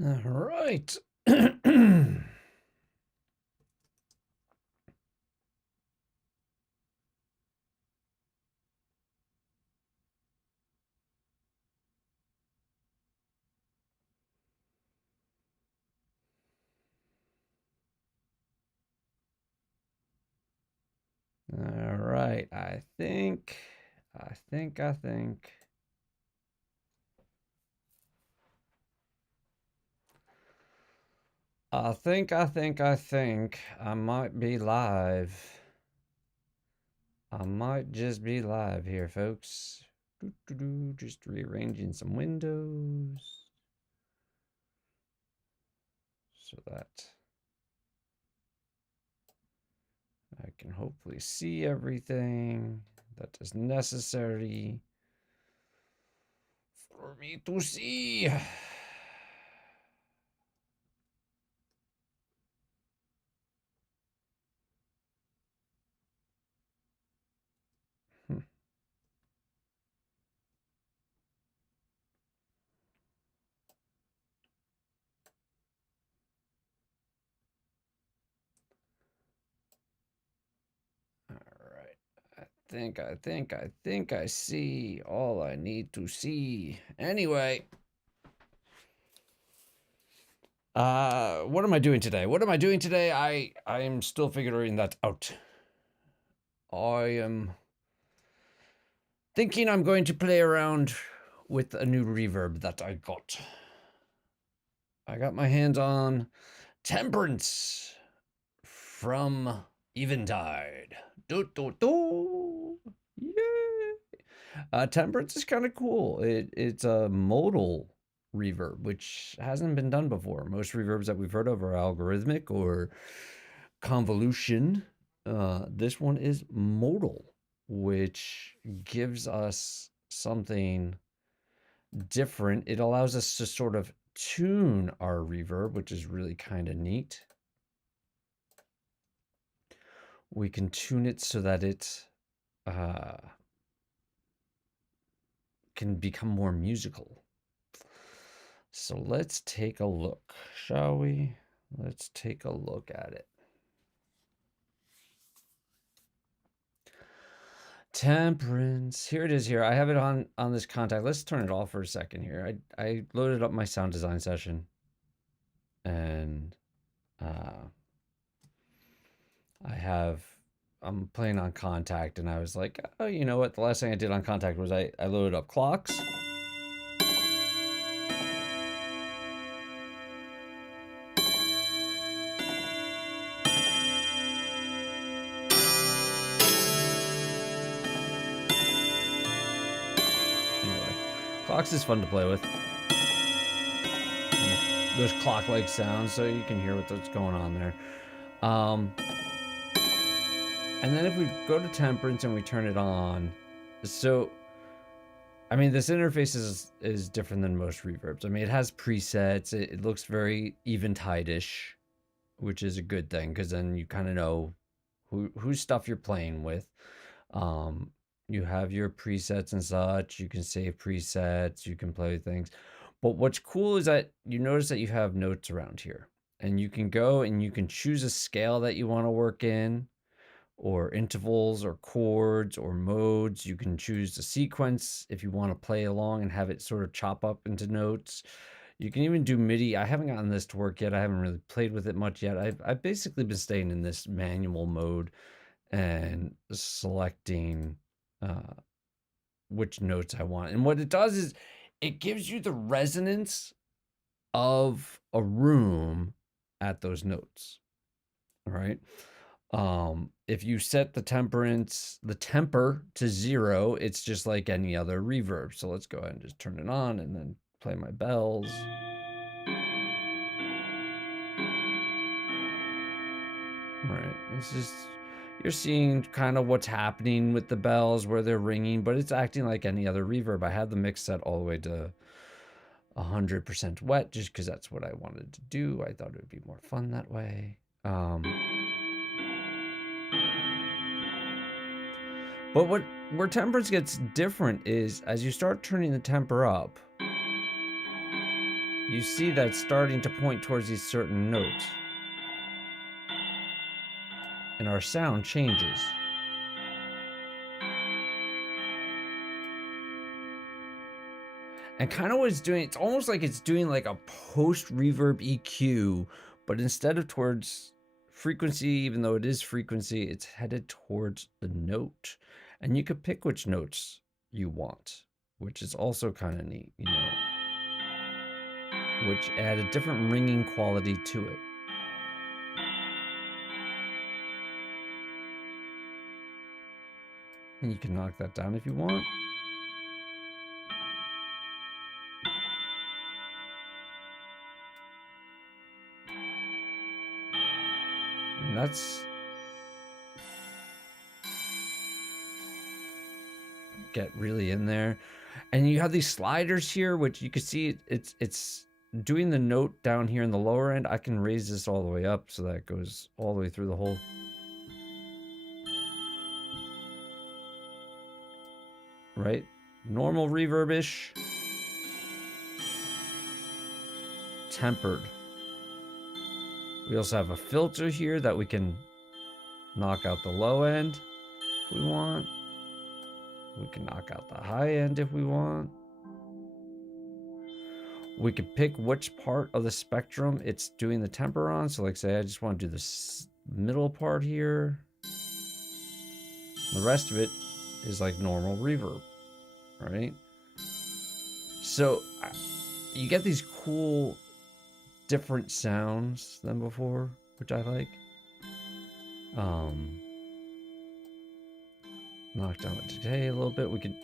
All right. All right. I think. I think. I might be live. I might just be live here, folks. Just rearranging some windows so that I can hopefully see everything that is necessary for me to see. All right. I think I see all I need to see. Anyway, what am I doing today? I am still figuring that out. I am thinking I'm going to play around with a new reverb that I got. I got my hands on Temperance from Eventide. Do do do. Yeah. Temperance is kind of cool. It's a modal reverb, which hasn't been done before. Most reverbs that we've heard of are algorithmic or convolution. This one is modal, which gives us something different. It allows us to sort of tune our reverb, which is really kind of neat. We can tune it so that it can become more musical. So let's take a look, shall we? Let's take a look at it. Temperance. Here it is here. I have it on this contact. Let's turn it off for a second here. I loaded up my sound design session and I'm playing on contact and I was like, oh, you know what? The last thing I did on contact was I loaded up clocks. Anyway, clocks is fun to play with. There's clock-like sounds, so you can hear what's going on there. And then if we go to Temperance and we turn it on, so I mean, this interface is different than most reverbs. I mean, it has presets. It looks very Eventide-ish, which is a good thing because then you kind of know whose stuff you're playing with. You have your presets and such. You can save presets. You can play with things. But what's cool is that you notice that you have notes around here, and you can go and you can choose a scale that you want to work in, or intervals or chords or modes. You can choose the sequence if you want to play along and have it sort of chop up into notes. You can even do MIDI. I haven't gotten this to work yet. I haven't really played with it much yet. I've basically been staying in this manual mode and selecting which notes I want. And what it does is it gives you the resonance of a room at those notes. All right. If you set the temper to 0, it's just like any other reverb. So let's go ahead and just turn it on and then play my bells. All right, it's just, you're seeing kind of what's happening with the bells, where they're ringing, but it's acting like any other reverb. I have the mix set all the way to 100% wet just because that's what I wanted to do. I thought it would be more fun that way. But where Temperance gets different is as you start turning the temper up, you see that starting to point towards these certain notes. And our sound changes. And kind of what it's doing, it's almost like it's doing like a post reverb EQ, but instead of towards frequency, even though it is frequency, it's headed towards the note. And you could pick which notes you want, which is also kind of neat, you know, which add a different ringing quality to it. And you can knock that down if you want. And that's get really in there. And you have these sliders here, which you can see it's doing the note down here in the lower end. I can raise this all the way up so that it goes all the way through the whole. Right? Normal reverb-ish. Tempered. We also have a filter here that we can knock out the low end if we want. We can knock out the high end if we want. We could pick which part of the spectrum it's doing the temper on. So like say I just want to do this middle part here. The rest of it is like normal reverb, right? So you get these cool different sounds than before, which I like. Knock down the decay a little bit. We could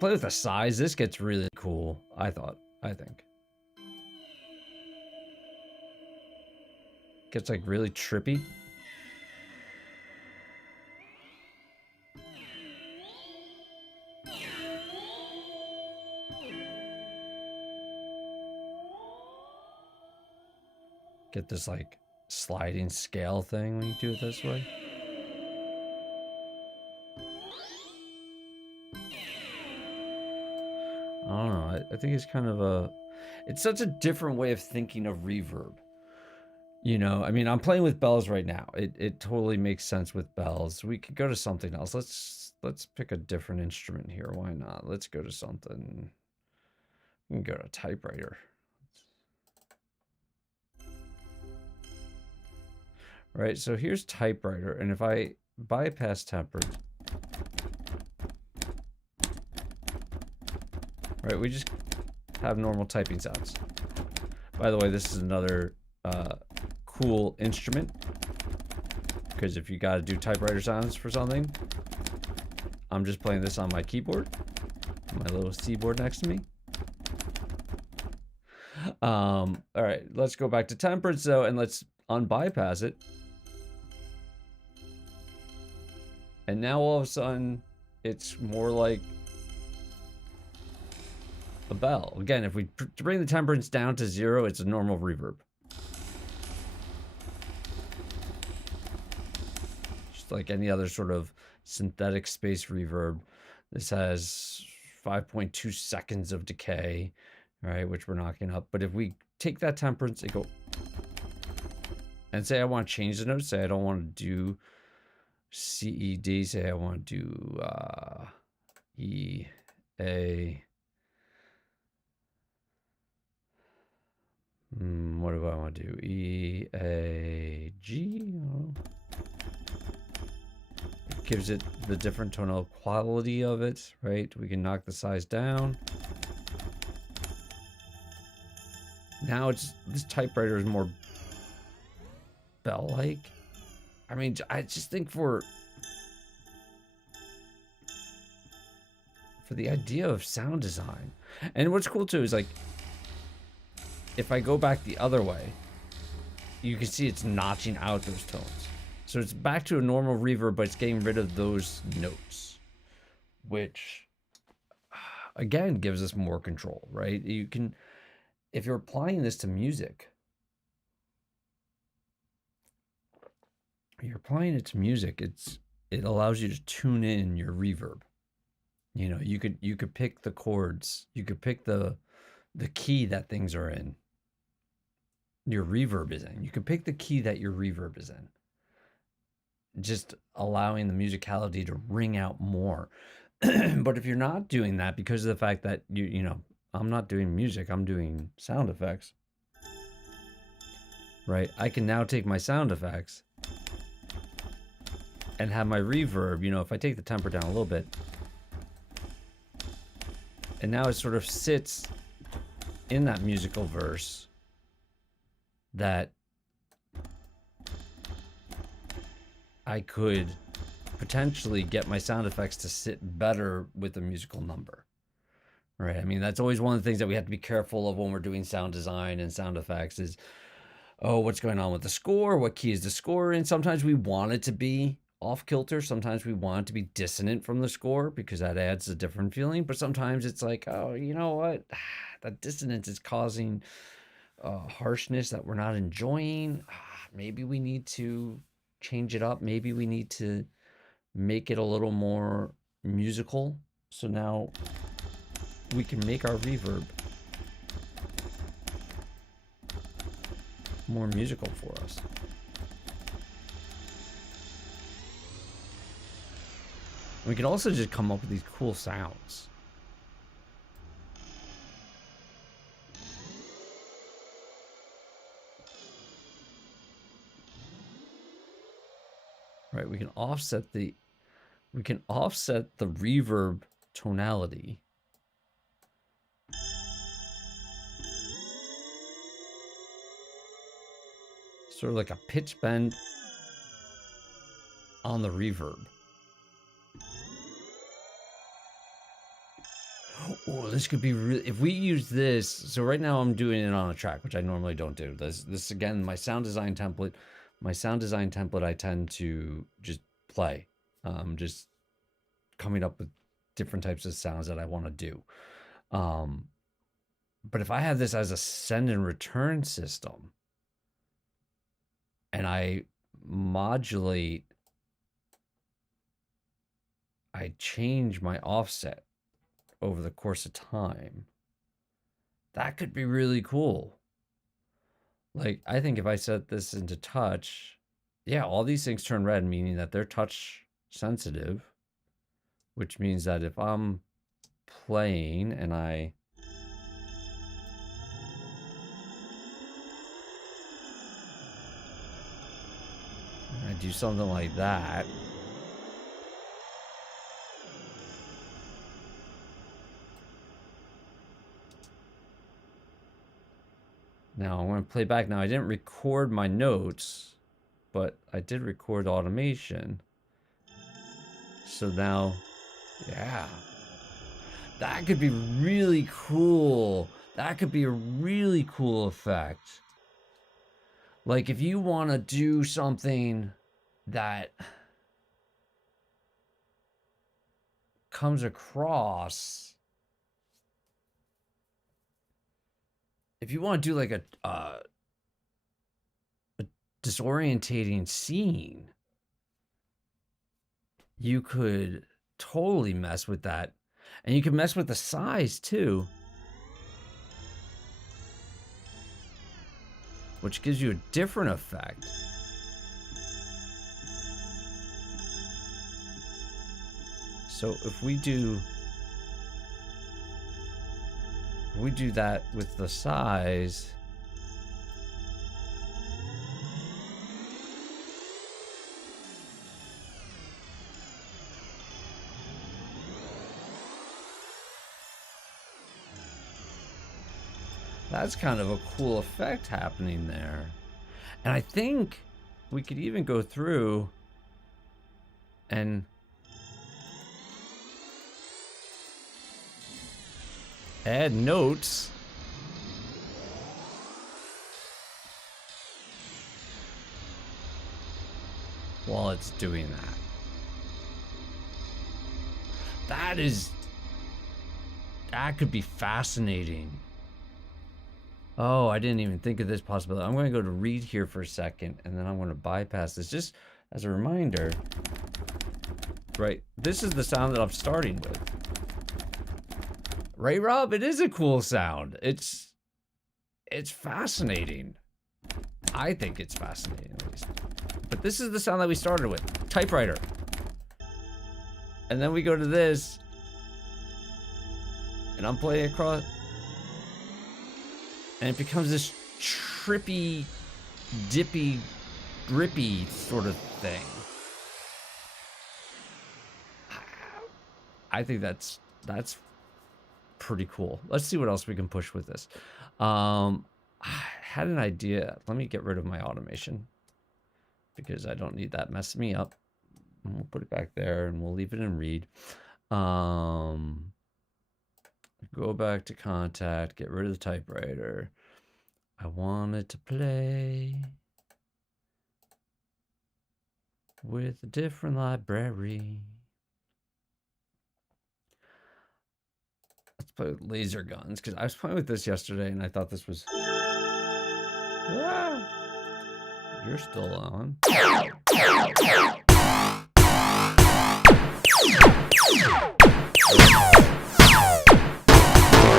play with the size. This gets really cool, I think. Gets like really trippy. Get this like sliding scale thing when you do it this way. I don't know. I think it's kind of it's such a different way of thinking of reverb. You know, I mean, I'm playing with bells right now. It totally makes sense with bells. We could go to something else. Let's pick a different instrument here. Why not? Let's go to something. We can go to typewriter. Right, so here's typewriter, and if I bypass tempered, right, we just have normal typing sounds. By the way, this is another cool instrument, because if you got to do typewriter sounds for something, I'm just playing this on my keyboard, my little keyboard next to me. All right, let's go back to tempered, so, and let's unbypass it. And now all of a sudden, it's more like a bell. Again, if we bring the temperance down to 0, it's a normal reverb. Just like any other sort of synthetic space reverb. This has 5.2 seconds of decay, right, which we're knocking up. But if we take that temperance and go, and say I want to change the notes, say I don't want to do C, E, D, say I want to do E, A. What do I want to do? E, A, G? I don't know. It gives it the different tonal quality of it, right? We can knock the size down. Now it's, this typewriter is more bell-like. I mean, I just think for the idea of sound design. And what's cool too is like, if I go back the other way, you can see it's notching out those tones. So it's back to a normal reverb, but it's getting rid of those notes, which again gives us more control, right? You can, if you're applying this to music, you're applying it to music, it allows you to tune in your reverb. You know, you could pick the chords, you could pick the key that things are in, your reverb is in. You can pick the key that your reverb is in, just allowing the musicality to ring out more. But if you're not doing that, because of the fact that you know, I'm not doing music, I'm doing sound effects, right? I can now take my sound effects and have my reverb, you know, if I take the temper down a little bit, and now it sort of sits in that musical verse that I could potentially get my sound effects to sit better with the musical number, right? I mean, that's always one of the things that we have to be careful of when we're doing sound design and sound effects is, oh, what's going on with the score? What key is the score in? Sometimes we want it to be off kilter. Sometimes we want it to be dissonant from the score because that adds a different feeling. But sometimes it's like, oh, you know what? That dissonance is causing harshness that we're not enjoying. Maybe we need to change it up. Maybe we need to make it a little more musical. So now we can make our reverb more musical for us. We can also just come up with these cool sounds. Right, we can offset the reverb tonality. Sort of like a pitch bend on the reverb. Oh, this could be really, if we use this, so right now I'm doing it on a track, which I normally don't do. This again, my sound design template I tend to just play. Just coming up with different types of sounds that I want to do. But if I have this as a send and return system, and I modulate, I change my offset over the course of time, that could be really cool. Like, I think if I set this into touch, yeah, all these things turn red, meaning that they're touch sensitive, which means that if I'm playing and I do something like that, now I'm going to play back. Now I didn't record my notes, but I did record automation. So now, yeah, that could be really cool. That could be a really cool effect. Like if you want to do something that comes across, if you want to do like a disorientating scene, you could totally mess with that. And you can mess with the size too, which gives you a different effect. So if we do that with the size, that's kind of a cool effect happening there. And I think we could even go through and add notes while it's doing that. That could be fascinating. Oh, I didn't even think of this possibility. I'm going to go to read here for a second, and then I'm going to bypass this. Just as a reminder, right? This is the sound that I'm starting with. Right, Rob? It is a cool sound. It's fascinating. I think it's fascinating, at least. But this is the sound that we started with. Typewriter. And then we go to this. And I'm playing across. And it becomes this trippy, dippy, grippy sort of thing. I think that's pretty cool. Let's see what else we can push with this. I had an idea. Let me get rid of my automation because I don't need that messing me up. And we'll put it back there and we'll leave it in read. Go back to contact, get rid of the typewriter. I wanted to play with a different library. Let's play with laser guns, because I was playing with this yesterday and I thought this was... Ah, you're still on.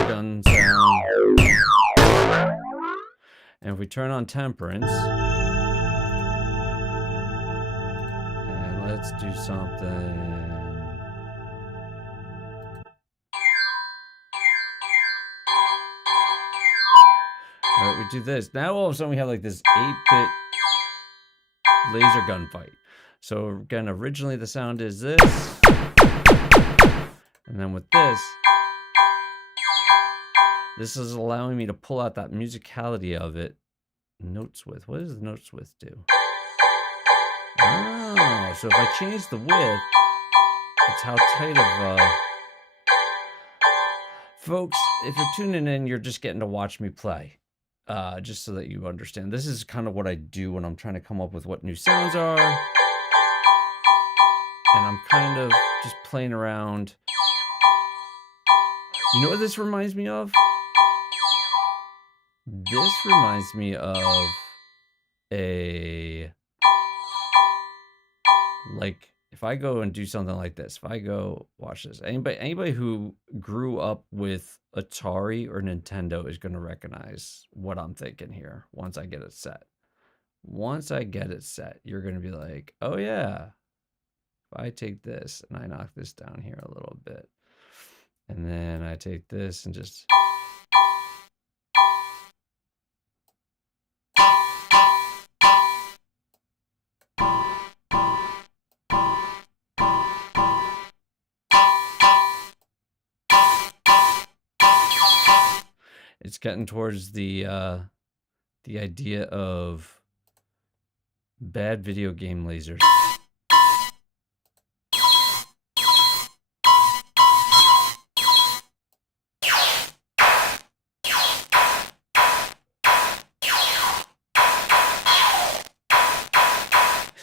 Gun sound. And if we turn on temperance, and let's do something. All right, we do this. Now all of a sudden we have like this 8-bit laser gun fight. So again, originally the sound is this. And then with this is allowing me to pull out that musicality of it. Notes width. What does the notes width do? Oh, so if I change the width, it's how tight of folks, if you're tuning in, you're just getting to watch me play. Just so that you understand. This is kind of what I do when I'm trying to come up with what new sounds are. And I'm kind of just playing around. You know what this reminds me of? This reminds me of like, if I go and do something like this, if I go, watch this, anybody who grew up with Atari or Nintendo is going to recognize what I'm thinking here once I get it set. Once I get it set, you're going to be like, oh yeah, if I take this and I knock this down here a little bit, and then I take this and just... It's getting towards the idea of bad video game lasers.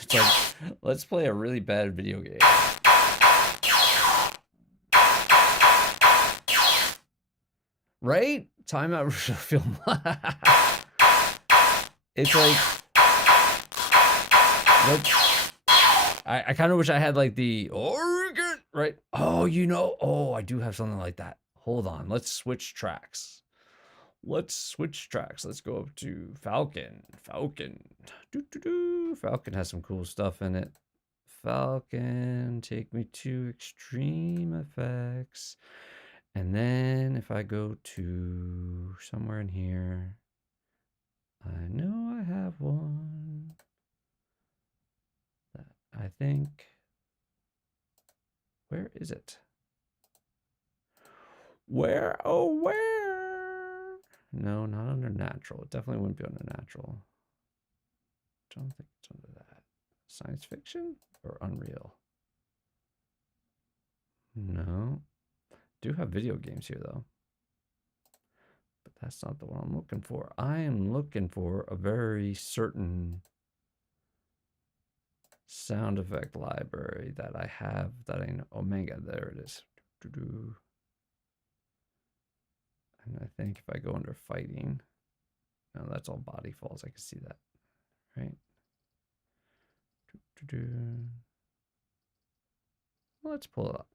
It's like, let's play a really bad video game. Right? Timeout film. It's like, I kind of wish I had like the Oregon, right? Oh, you know, oh, I do have something like that. Hold on, let's switch tracks. Let's go up to Falcon. Falcon has some cool stuff in it. Falcon, take me to extreme effects. And then if I go to somewhere in here, I know I have one that I think, where is it? Where? Oh, where? No, not under natural. It definitely wouldn't be under natural. Don't think it's under that. Science fiction or Unreal? No. Do have video games here though, but that's not the one I'm looking for. I am looking for a very certain sound effect library that I have that I know. Omega, there it is. And I think if I go under fighting, no, that's all body falls. I can see that, right? Let's pull it up.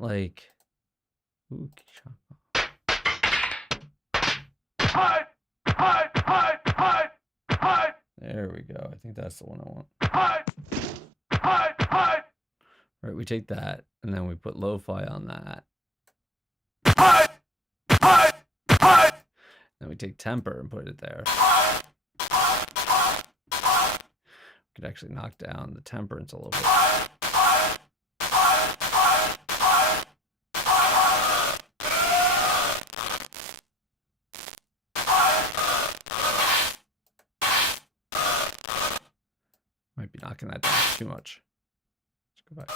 want like... Ooh, there we go. I think that's the one I want. Right, we take that, and then we put lo-fi on that. Then we take temper and put it there. We could actually knock down the temperance a little bit. Might be knocking that down too much. Let's go back.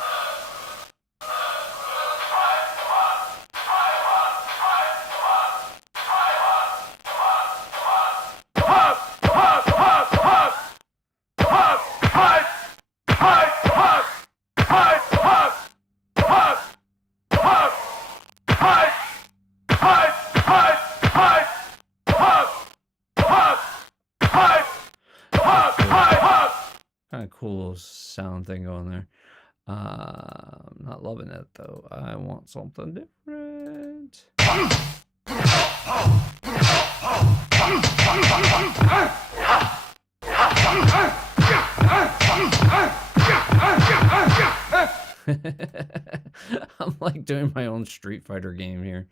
Kind of cool sound thing going there. I'm not loving it though. I want something different. I'm like doing my own Street Fighter game here.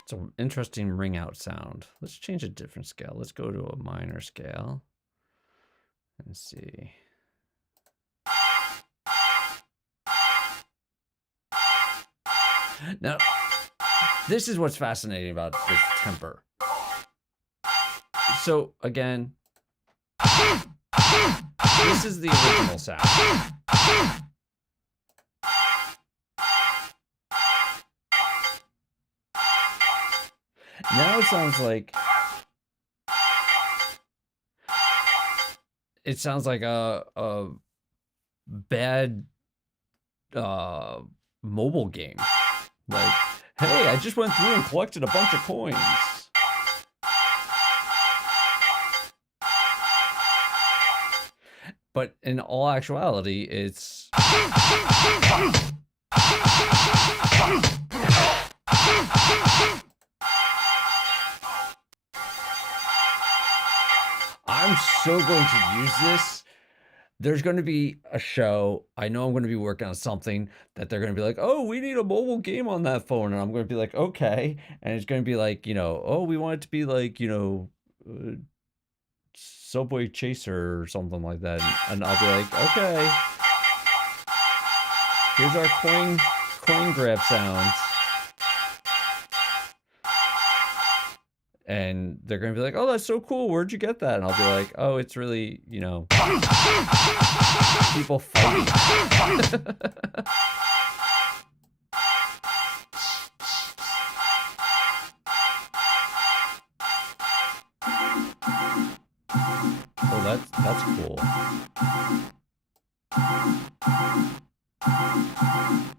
It's an interesting ring out sound. Let's change a different scale. Let's go to a minor scale and see. Now, this is what's fascinating about this temper. So again, this is the original sound. Now it sounds like a bad mobile game. Like, hey, I just went through and collected a bunch of coins. But in all actuality, it's I'm so going to use this. There's going to be a show. I know I'm going to be working on something that they're going to be like, oh, we need a mobile game on that phone. And I'm going to be like, okay. And it's going to be like, you know, oh, we want it to be like, you know, Subway Chaser or something like that. And I'll be like, okay. Here's our coin grab sounds. And they're going to be like, oh, that's so cool. Where'd you get that? And I'll be like, oh, it's really, you know, people fighting. Oh, that's cool.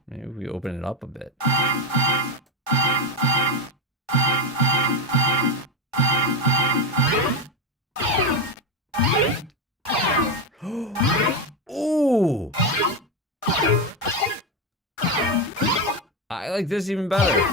Maybe we open it up a bit. Ooh! I like this even better.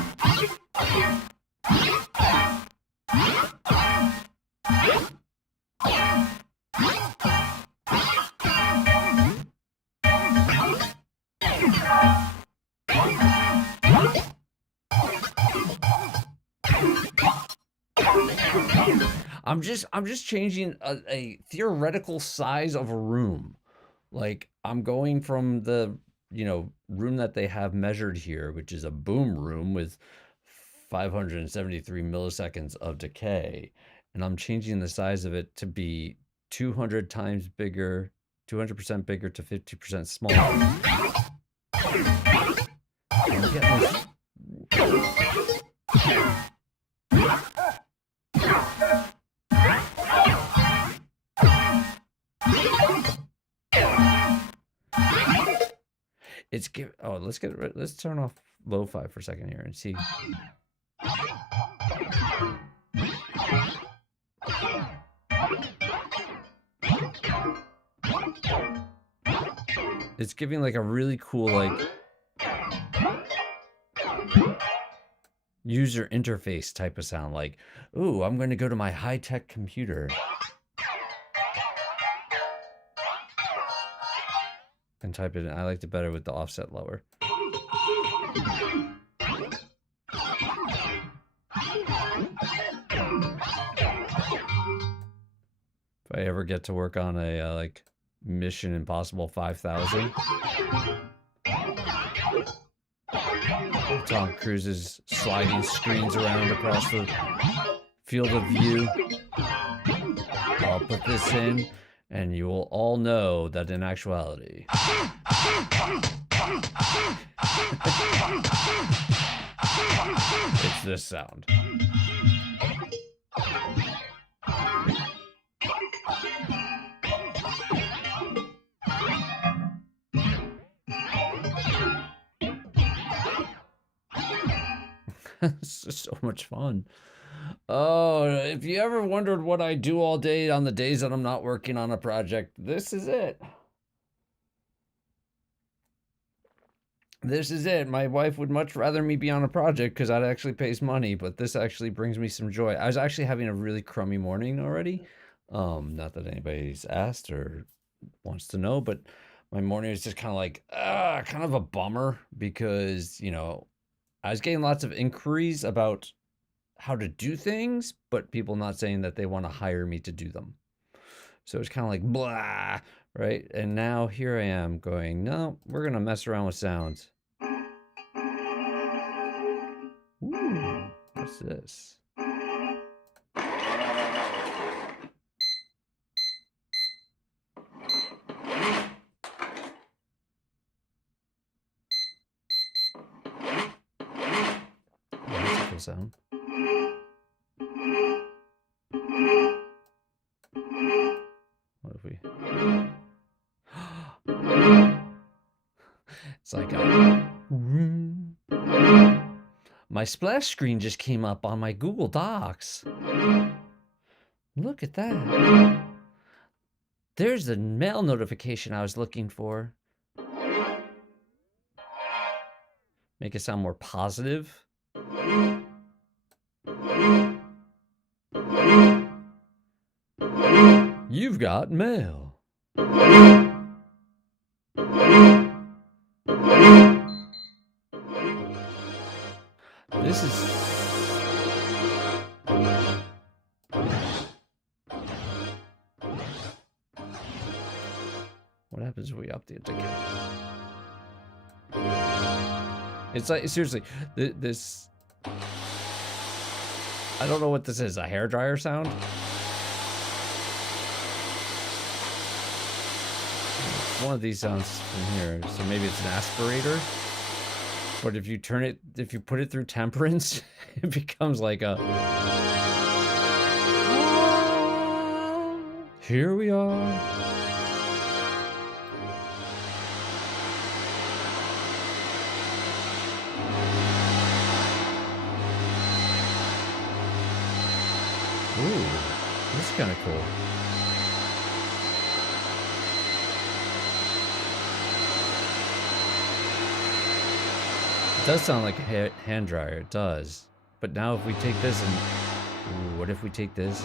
I'm just changing a theoretical size of a room. Like, I'm going from the, you know, room that they have measured here, which is a boom room with 573 milliseconds of decay. And I'm changing the size of it to be 200 times bigger, 200% bigger to 50% smaller. I'm getting this... let's turn off lo-fi for a second here and see. It's giving like a really cool like user interface type of sound, like, ooh, I'm going to go to my high-tech computer and type it in. I liked it better with the offset lower. If I ever get to work on a like Mission Impossible 5000, Tom Cruise is sliding screens around across the field of view. I'll put this in, and you will all know that in actuality, it's this sound. This is so much fun. Oh, if you ever wondered what I do all day on the days that I'm not working on a project, this is it. This is it. My wife would much rather me be on a project because that actually pays money, but this actually brings me some joy. I was actually having a really crummy morning already. Not that anybody's asked or wants to know, but my morning is just kind of like, kind of a bummer because, you know, I was getting lots of inquiries about how to do things, but people not saying that they want to hire me to do them. So it's kind of like, blah, right? And now here I am going, no, we're going to mess around with sounds. Ooh, what's this? Sound. What if we? It's like my splash screen just came up on my Google Docs. Look at that. There's the mail notification I was looking for. Make it sound more positive. You've got mail. This is... What happens if we up the ticket? It's like, seriously, this... I don't know what this is. A hairdryer sound? One of these sounds from here. So maybe it's an aspirator. But if you turn it, if you put it through temperance, it becomes like a... Here we are. Ooh, this is kind of cool. It does sound like a hand dryer, it does. But now if we take this and... Ooh, what if we take this?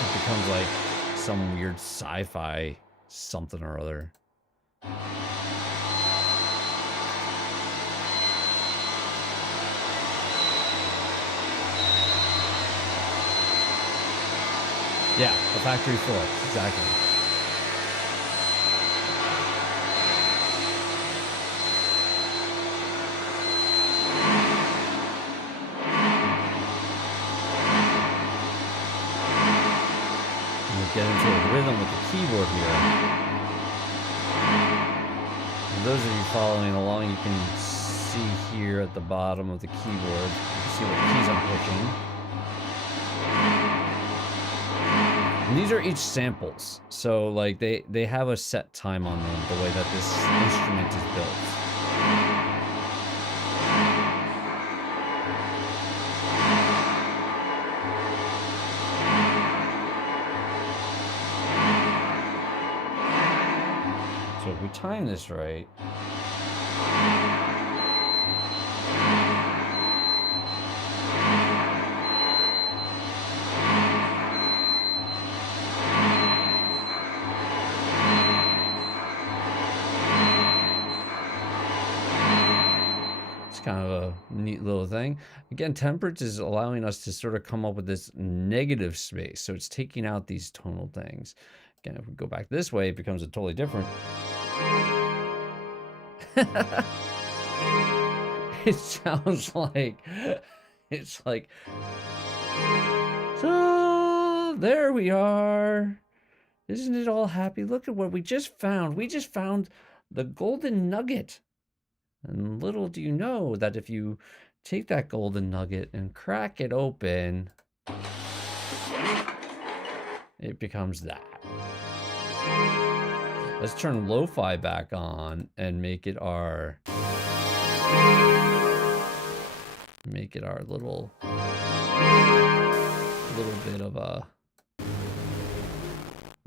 It becomes like some weird sci-fi something or other. Yeah, a factory floor, exactly. And we'll get into a rhythm with the keyboard here. For those of you following along, you can see here at the bottom of the keyboard, you can see what keys I'm pushing. And these are each samples, so like they have a set time on them, the way that this instrument is built. So if we time this right, it's kind of a neat little thing. Again, temperance is allowing us to sort of come up with this negative space, so it's taking out these tonal things. Again, if we go back this way, it becomes a totally different. It sounds like, it's like, so there we are. Isn't it all happy? Look at what we just found. We just found the golden nugget. And little do you know that if you take that golden nugget and crack it open, it becomes that. Let's turn lo-fi back on and make it our little bit of a,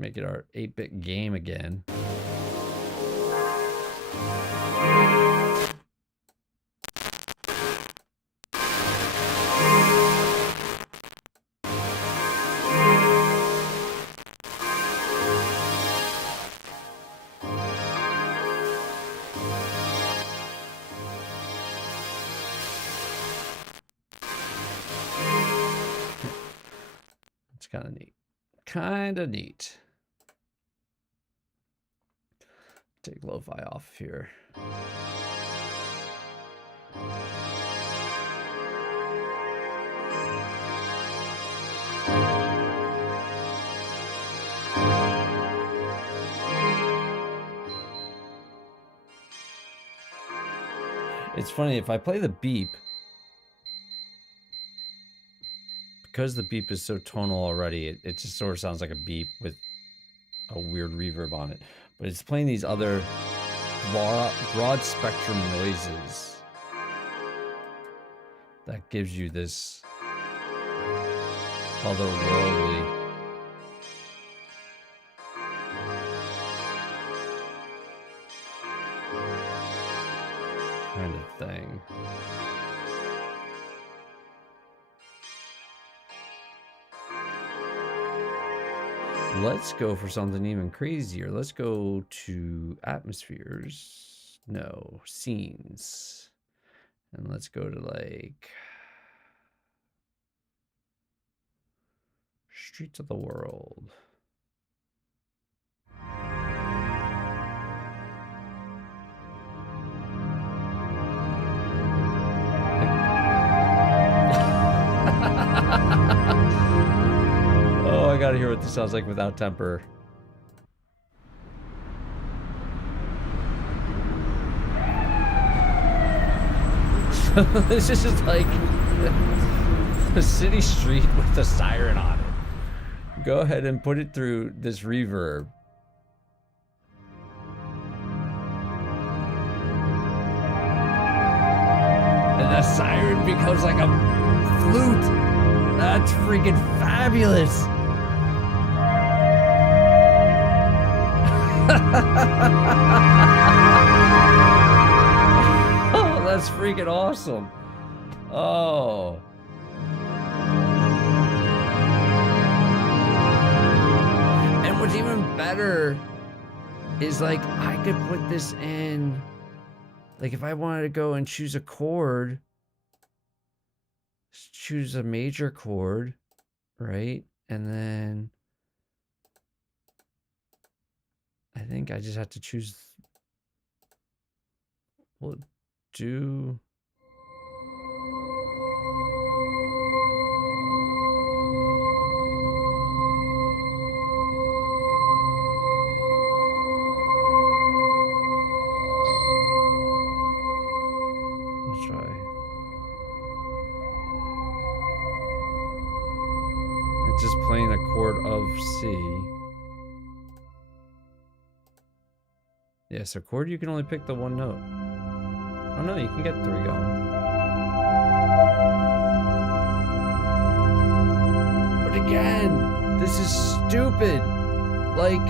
make it our 8-bit game again. Kind of neat. Kind of neat. Take lo-fi off here. It's funny, if I play the beep, because the beep is so tonal already, it just sort of sounds like a beep with a weird reverb on it. But it's playing these other broad spectrum noises that gives you this otherworldly kind of thing. Let's go for something even crazier. Let's go to atmospheres. No, scenes. And let's go to like streets of the world. Oh, I gotta hear what this sounds like without temper. This is just like a city street with a siren on it. Go ahead and put it through this reverb. And the siren becomes like a flute. That's freaking fabulous. Oh, that's freaking awesome. Oh. And what's even better is like I could put this in, like if I wanted to go and choose a chord, choose a major chord, right? And then I think I just have to choose, we'll do, let's try. It's just playing a chord of C. Yeah, so chord, you can only pick the one note. Oh no, you can get 3 going. But again, this is stupid. Like,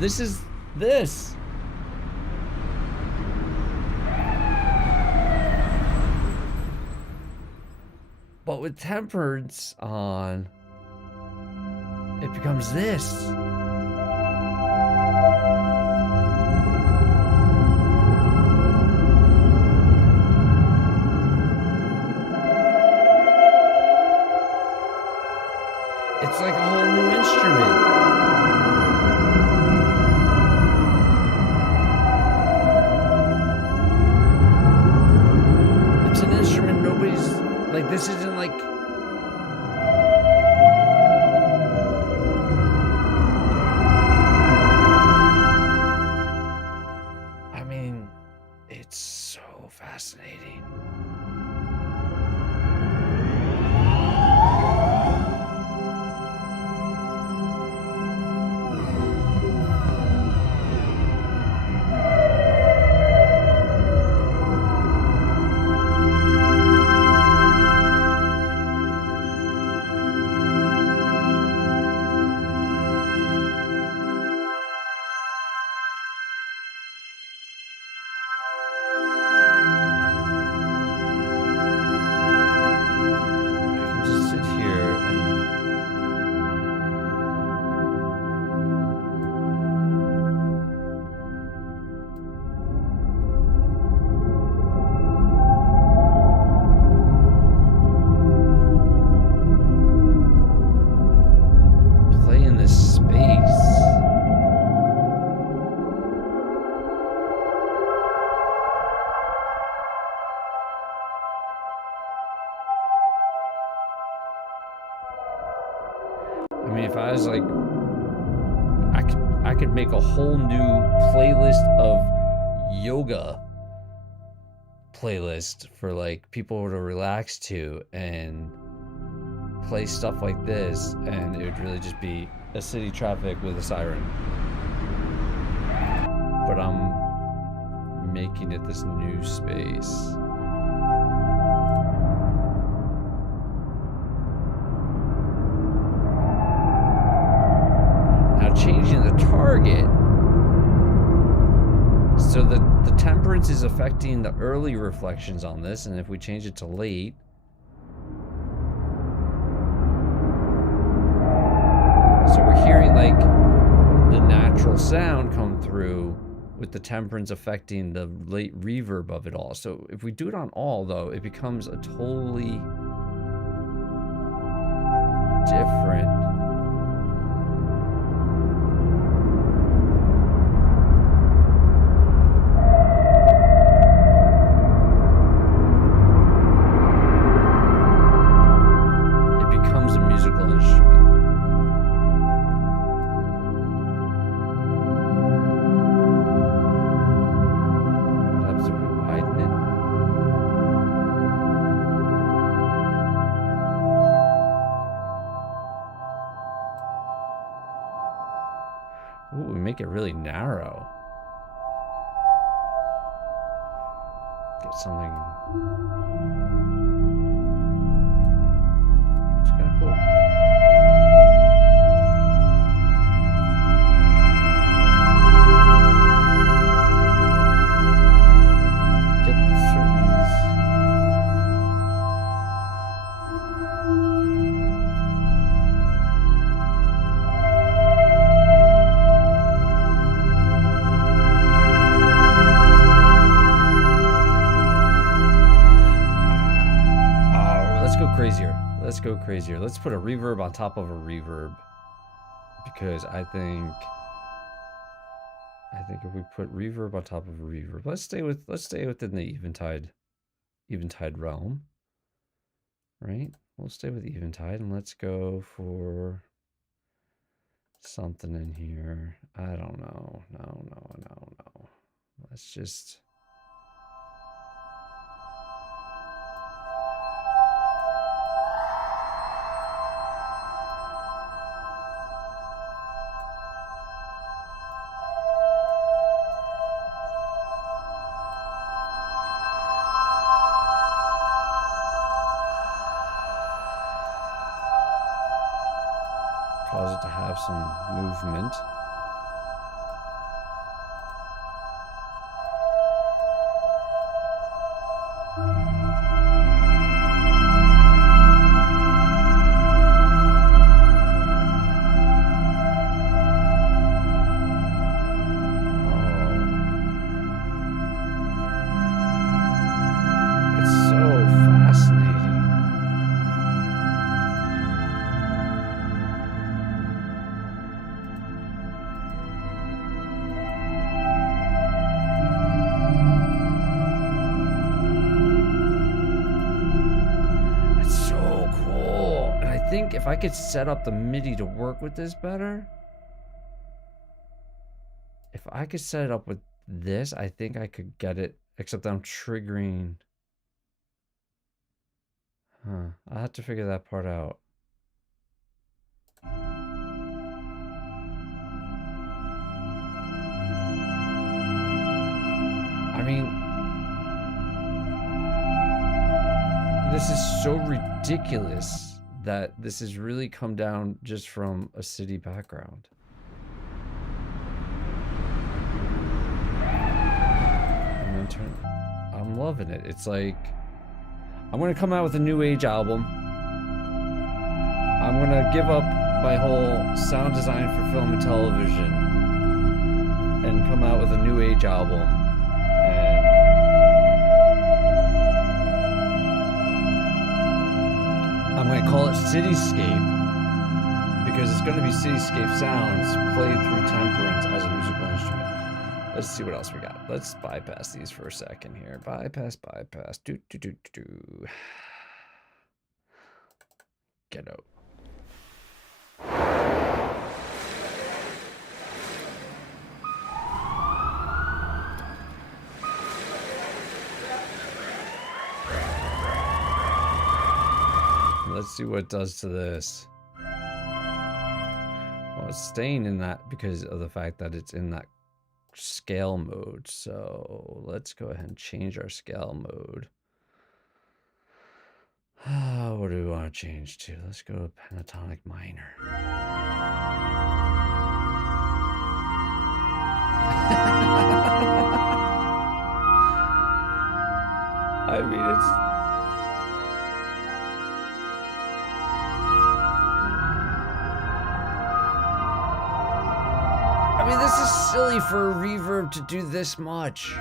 this is this. But with temperance on, it becomes this. It's like a whole new instrument. It's an instrument nobody's, like, this isn't like... I mean, it's so fascinating. I mean, if I was like, I could make a whole new playlist of yoga playlist for like people to relax to and play stuff like this, and it would really just be a city traffic with a siren. But I'm making it this new space. Changing the target so that the temperance is affecting the early reflections on this, and if we change it to late, so we're hearing like the natural sound come through with the temperance affecting the late reverb of it all. So if we do it on all, though, it becomes a totally different. Ooh, we make it really narrow. Get something. It's kind of cool. Get through these. Let's go crazier. Let's put a reverb on top of a reverb, because I think if we put reverb on top of a reverb, let's stay within the eventide realm, right? We'll stay with eventide, and let's go for something in here. I don't know. No. Let's just. have some movement. If I could set up the MIDI to work with this better, if I could set it up with this, I think I could get it, except I'm triggering. I'll have to figure that part out. I mean, this is so ridiculous that this has really come down just from a city background. And then I'm loving it. It's like, I'm gonna come out with a new age album. I'm gonna give up my whole sound design for film and television and come out with a new age album. And I'm going to call it Cityscape because it's going to be Cityscape sounds played through temperance as a musical instrument. Let's see what else we got. Let's bypass these for a second here. Bypass. Get out. Let's see what it does to this. Well, it's staying in that because of the fact that it's in that scale mode. So let's go ahead and change our scale mode. What do we want to change to? Let's go to pentatonic minor. I mean, this is silly for a reverb to do this much.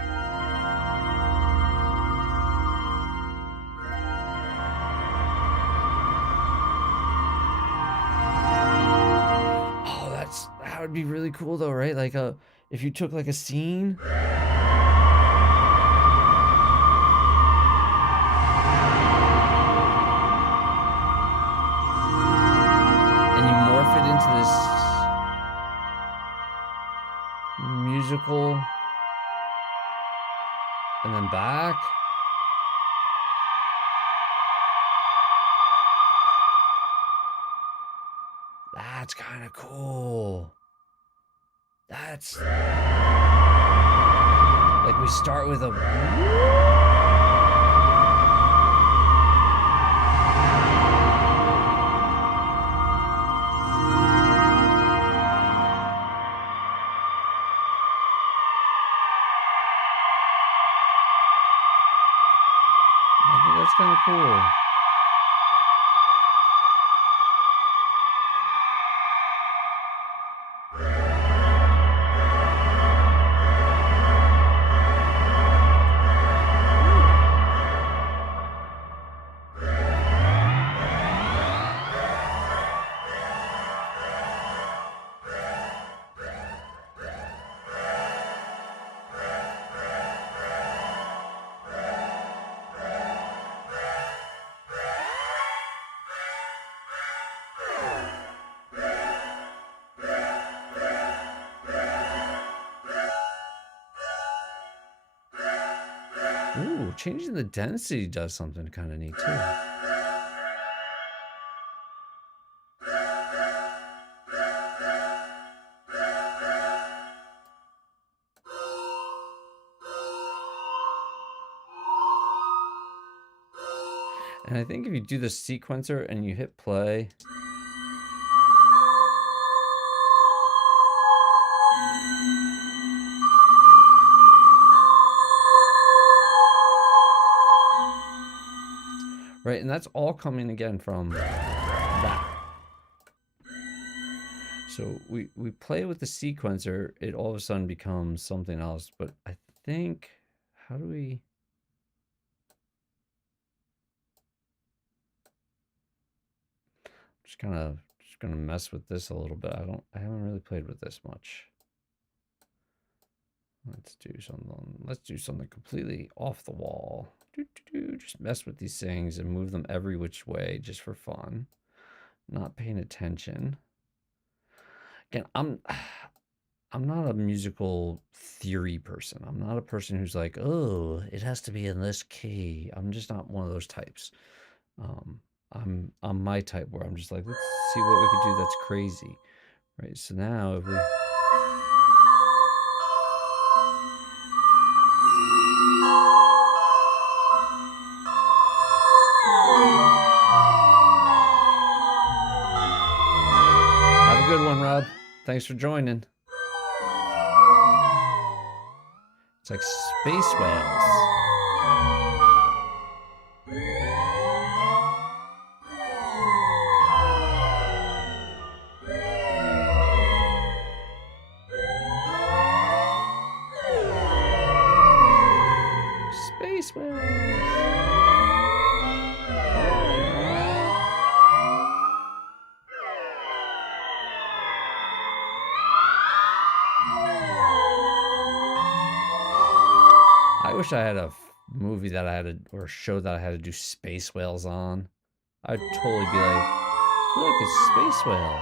Oh, that would be really cool though, right? Like if you took like a scene and you morph it into this musical and then back. That's kind of cool. That's like we start with a that's kind of cool. Ooh, changing the density does something kind of neat too. And I think if you do the sequencer and you hit play, right? And that's all coming again from that. So we play with the sequencer, it all of a sudden becomes something else. But I think, how do we... just gonna mess with this a little bit. I haven't really played with this much. Let's do something completely off the wall. Just mess with these things and move them every which way just for fun. Not paying attention. Again, I'm not a musical theory person. I'm not a person who's like, oh, it has to be in this key. I'm just not one of those types. I'm my type where I'm just like, let's see what we could do that's crazy. Right, so now if we... Have a good one, Rob. Thanks for joining. It's like space whales. Space whales. I wish I had a movie that I had to, or a show that I had to do space whales on. I'd totally be like, look, it's space whales.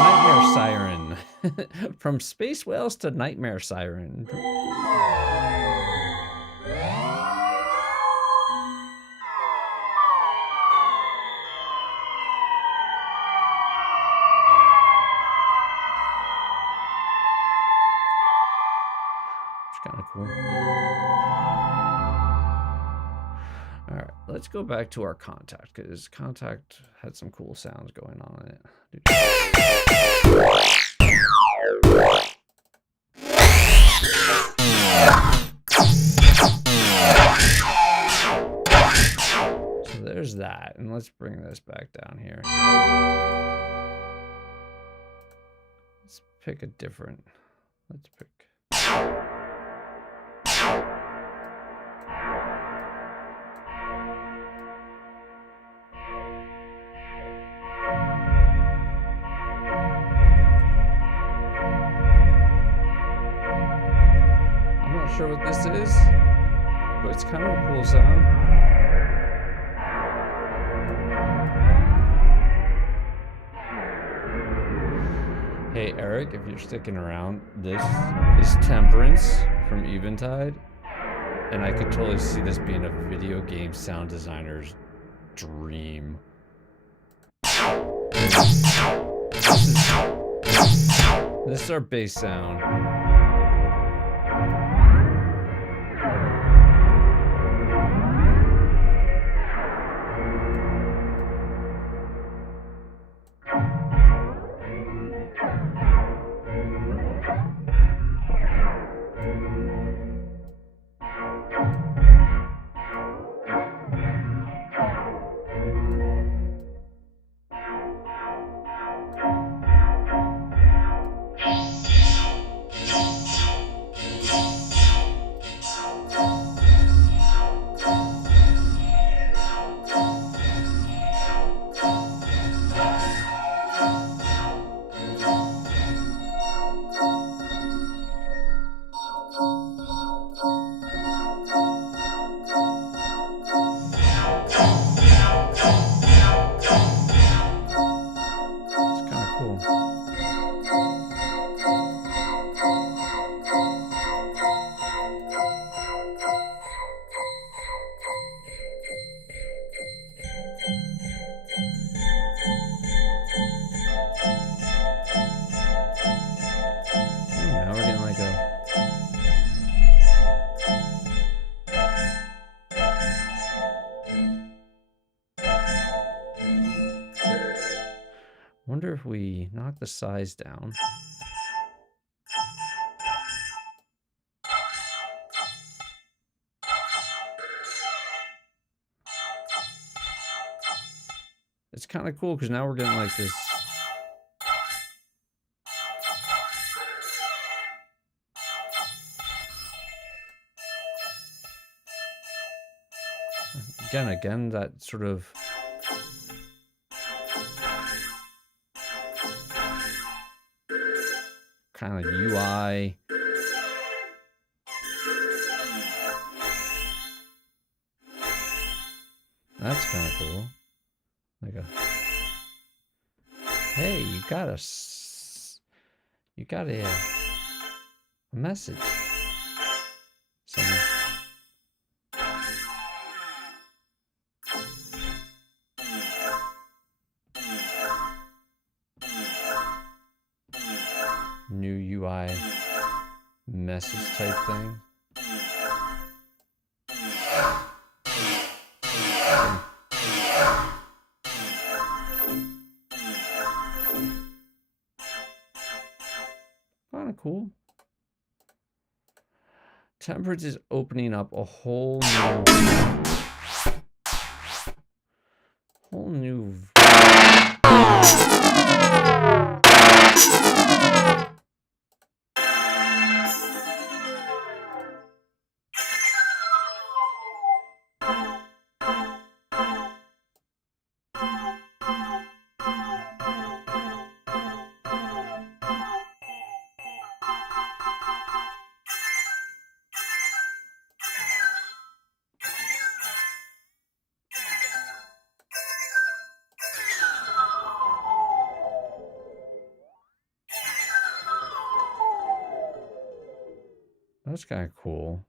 Nightmare Siren. From space whales to Nightmare Siren. Kind of cool. All right, let's go back to our Contact, because Contact had some cool sounds going on in it. So there's that, and let's bring this back down here. Let's pick a different. Let's pick. Sure what this is, but it's kind of a cool sound. Hey Eric, if you're sticking around, this is Temperance from Eventide, and I could totally see this being a video game sound designer's dream. This is our bass sound. wonder if we knock the size down. It's kind of cool because now we're getting like this. Again, that sort of kind of UI. That's kind of cool. Like a, hey, you got a message. Someone. New UI message type thing. Kind of cool. Temperance is opening up a whole new That's kind of cool.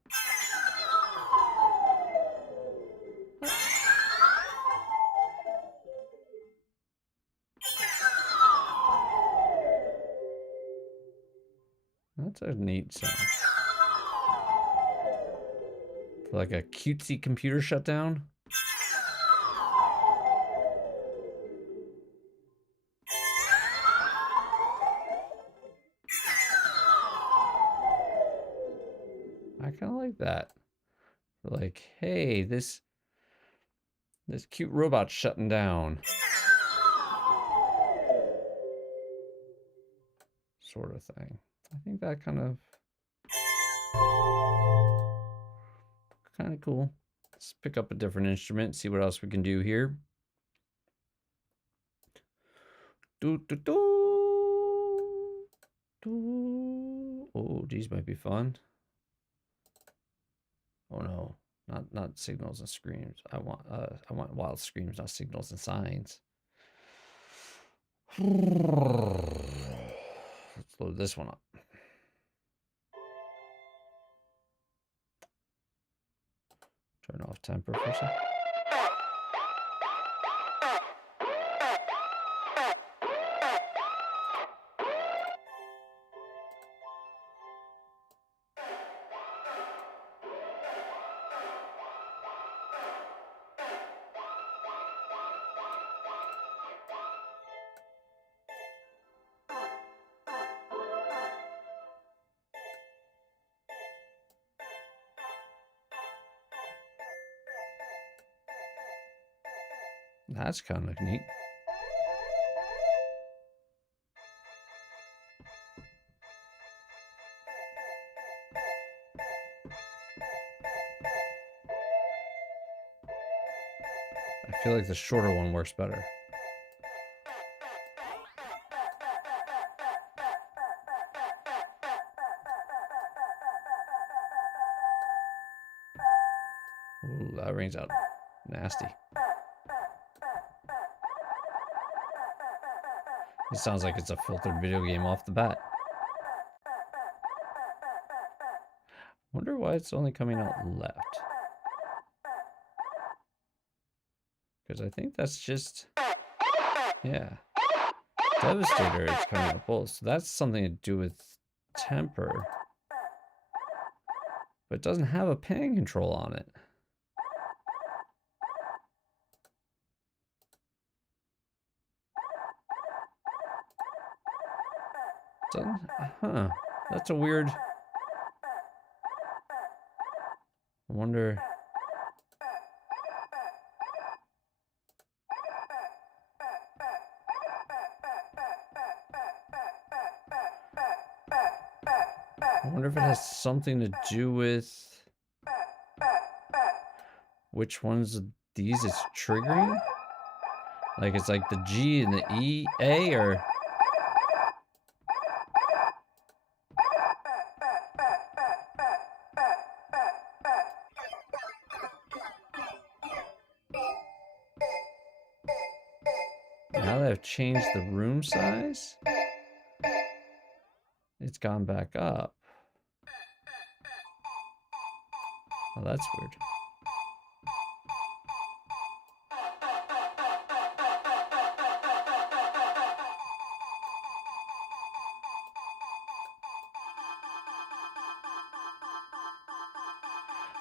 That's a neat sound. Like a cutesy computer shutdown. I kind of like that. Like, hey, this cute robot's shutting down. Sort of thing. I think that kind of cool. Let's pick up a different instrument, see what else we can do here. Oh, these might be fun. Oh no, not signals and screams. I want wild screams, not signals and signs. Let's load this one up. Turn off temper for a second. That's kind of neat. I feel like the shorter one works better. Ooh, that rings out nasty. It sounds like it's a filtered video game off the bat. Wonder why it's only coming out left. Because I think that's just, yeah. Devastator is coming out both. So that's something to do with temper. But it doesn't have a pan control on it. Huh. That's a weird... I wonder... I wonder if it has something to do with which ones of these it's triggering? Like it's like the G and the E, A, or... Now that I've changed the room size, it's gone back up. Oh, that's weird.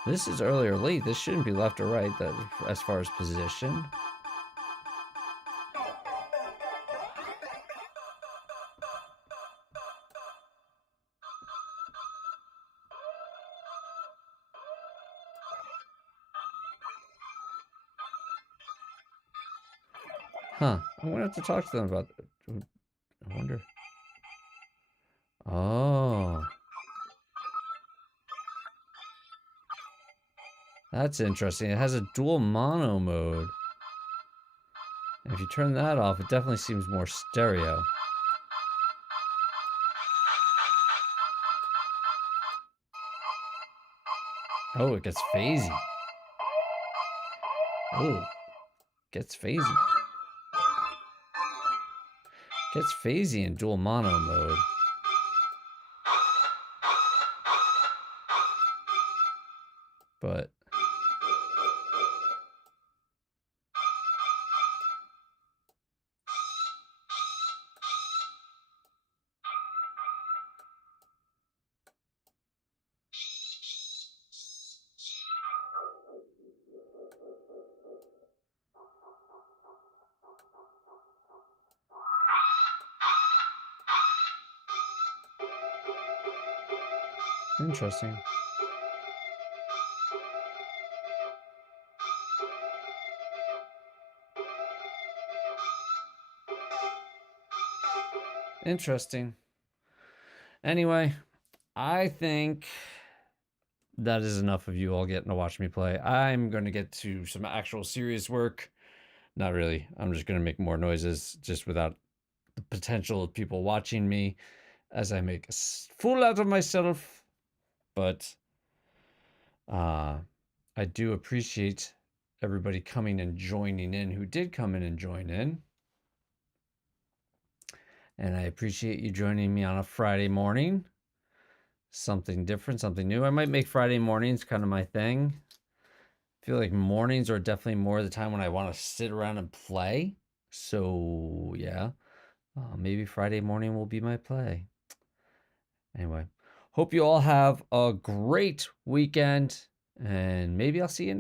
This is early or late. This shouldn't be left or right that, as far as position. Huh. I'm gonna have to talk to them about that. I wonder. Oh. That's interesting. It has a dual mono mode. And if you turn that off, it definitely seems more stereo. Oh, it gets phasey. Oh, gets phasey. Gets phasey in dual mono mode. But interesting. Interesting. Anyway, I think that is enough of you all getting to watch me play. I'm going to get to some actual serious work. Not really. I'm just going to make more noises just without the potential of people watching me as I make a fool out of myself. But I do appreciate everybody coming and joining in who did come in and join in. And I appreciate you joining me on a Friday morning. Something different, something new. I might make Friday mornings kind of my thing. I feel like mornings are definitely more the time when I want to sit around and play. So, yeah. Maybe Friday morning will be my play. Anyway, hope you all have a great weekend. And maybe I'll see you next